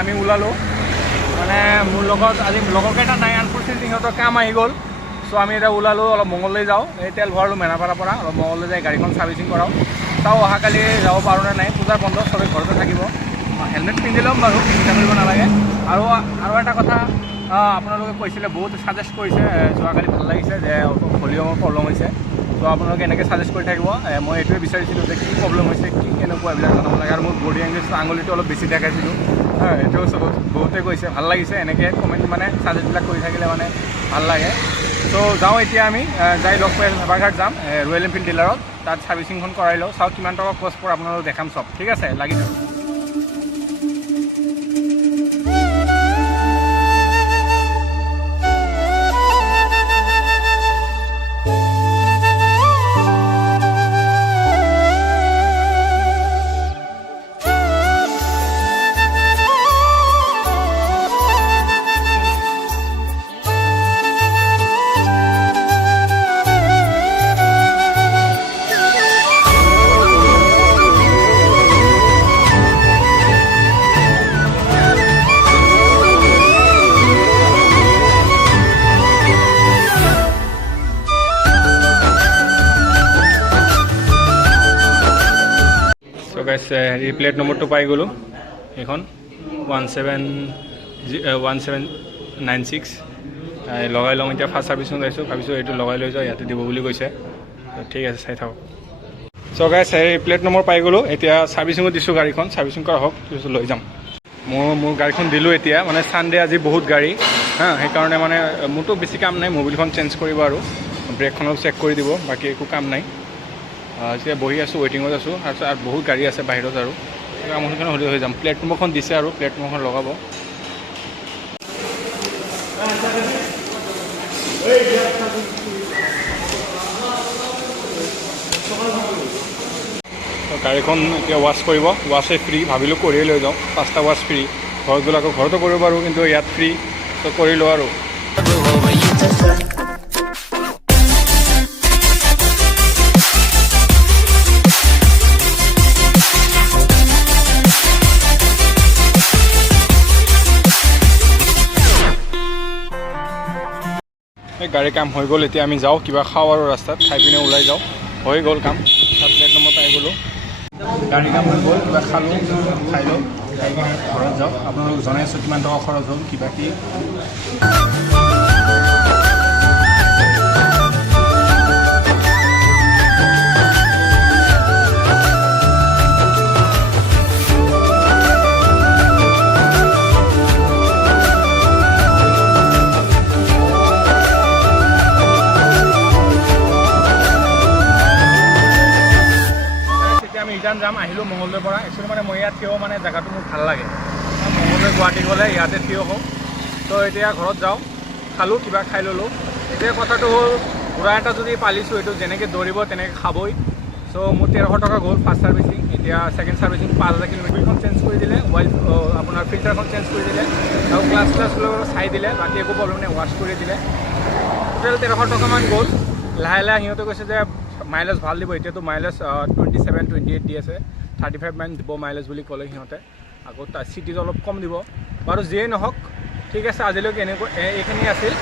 আমি ওলালোঁ মানে মোৰ লগত আজি লগৰকেইটা নাই আনফৰ্চুনেটলি সিহঁতৰ কাম আহি গ'ল চ' আমি এতিয়া ওলালোঁ অলপ মঙললৈ যাওঁ এই তেল ভৰালোঁ মেৰাপাৰাৰ পৰা অলপ মঙললৈ যাই গাড়ীখন ছাৰ্ভিচিং কৰাওঁ চাওঁ অহাকালি যাব পাৰোঁ নে নাই পূজাৰ বন্ধ চবেই ঘৰতে থাকিব হেলমেট পিন্ধি ল'ম বাৰু চিন্তা কৰিব নালাগে আৰু এটা কথা আপোনালোকে কৈছিলে বহুত ছাজেষ্ট কৰিছে যোৱাকালি ভাল লাগিছে যে ভলিউমৰ প্ৰব্লেম হৈছে ত' আপোনালোকে এনেকৈ ছাজেষ্ট কৰি থাকিব মই এইটোৱে বিচাৰিছিলোঁ যে কি প্ৰব্লেম হৈছে কি কেনেকুৱা এইবিলাক জনাব লাগে আৰু মোৰ বডি লেংগুৱেজ আঙুলিটো অলপ বেছি দেখাইছিলোঁ এইটোও বহুতে কৈছে ভাল লাগিছে এনেকৈ কমেণ্ট মানে ছাজেষ্টবিলাক কৰি থাকিলে মানে ভাল লাগে ত' যাওঁ এতিয়া আমি যাই লগ পাই ভেবাঘাট যাম ৰয়েল এনফিল্ড ডিলাৰত তাত ছাৰ্ভিচিংখন কৰাই লওঁ চাওঁ কিমান টকা কষ্ট পৰে আপোনালোকক দেখাম চব ঠিক আছে লাগি থাকক হেৰি প্লেট নম্বৰটো পাই গ'লোঁ এইখন 1796 লগাই লওঁ এতিয়া ফাৰ্ষ্ট ছাৰ্ভিচিং আহিছোঁ ভাবিছোঁ এইটো লগাই লৈ যাওঁ ইয়াতে দিব বুলি কৈছে ঠিক আছে চাই থাকক চ' গাইছ হেৰি প্লেট নম্বৰ পাই গ'লোঁ এতিয়া ছাৰ্ভিচিঙো দিছোঁ গাড়ীখন ছাৰ্ভিচিং কৰা হওক তাৰপিছত লৈ যাম মোৰ গাড়ীখন দিলোঁ এতিয়া মানে ছানডে আজি বহুত গাড়ী সেইকাৰণে মানে মোৰতো বেছি কাম নাই মবিলখন চেঞ্জ কৰিব আৰু ব্ৰেকখনক চেক কৰি দিব বাকী একো কাম নাই এতিয়া বহি আছোঁ ৱেইটিঙত আছোঁ তাৰপিছত আৰু বহুত গাড়ী আছে বাহিৰত আৰু কামখিনি হ'লে হৈ যাম প্লেট নম্বৰখন দিছে আৰু প্লেট নম্বৰখন লগাব গাড়ীখন এতিয়া ৱাছ কৰিব ৱাছে ফ্ৰী ভাবিলোঁ কৰিয়ে লৈ যাওঁ 5টা ৱাছ ফ্ৰী ঘৰত গ'লে আকৌ ঘৰতো কৰিব পাৰোঁ কিন্তু ইয়াত ফ্ৰী ত' কৰি লওঁ আৰু গাড়ী কাম হৈ গ'ল এতিয়া আমি যাওঁ কিবা খাওঁ আৰু ৰাস্তাত খাই পিনে ওলাই যাওঁ হৈ গ'ল কাম তাত প্লেট নম্বৰ পাই গ'লোঁ গাড়ী কাম হৈ গ'ল কিবা খালোঁ খাই লওঁ খাই কিনে ঘৰত যাওঁ আপোনালোকক জনাইছোঁ কিমান টকা খৰচ হ'ল কিবা কি যাম আহিলোঁ মঙলদৈৰ পৰা একচুৱেলি মানে মই ইয়াত থিয় মানে জেগাটো মোৰ ভাল লাগে মঙলদৈ গুৱাহাটী গ'লে ইয়াতে থিয় হওঁ তো এতিয়া ঘৰত যাওঁ খালোঁ কিবা খাই ল'লোঁ এতিয়া কথাটো হ'ল ঘোঁৰা এটা যদি পালিছোঁ এইটো যেনেকৈ দৌৰিব তেনেকৈ খাবই চ' মোৰ 1300 টকা গ'ল ফাৰ্ষ্ট ছাৰ্ভিচিং এতিয়া ছেকেণ্ড ছাৰ্ভিচিং 5000 কিলোমিটাৰখন চেঞ্জ কৰি দিলে আপোনাৰ ফিল্টাৰখন চেঞ্জ কৰি দিলে আৰু ক্লাছ লৈ চাই দিলে বাকী একো প্ৰব্লেম নাই ৱাছ কৰি দিলে টোটেল 1300 টকামান গ'ল লাহে লাহে সিহঁতে কৈছে যে মাইলেজ ভাল দিব এতিয়াতো মাইলেজ 27-28 দি আছে 35 মান দিব মাইলেজ বুলি ক'লে সিহঁতে আকৌ চিটিত অলপ কম দিব বাৰু যিয়েই নহওক ঠিক আছে আজিলৈকে এইখিনি আছিল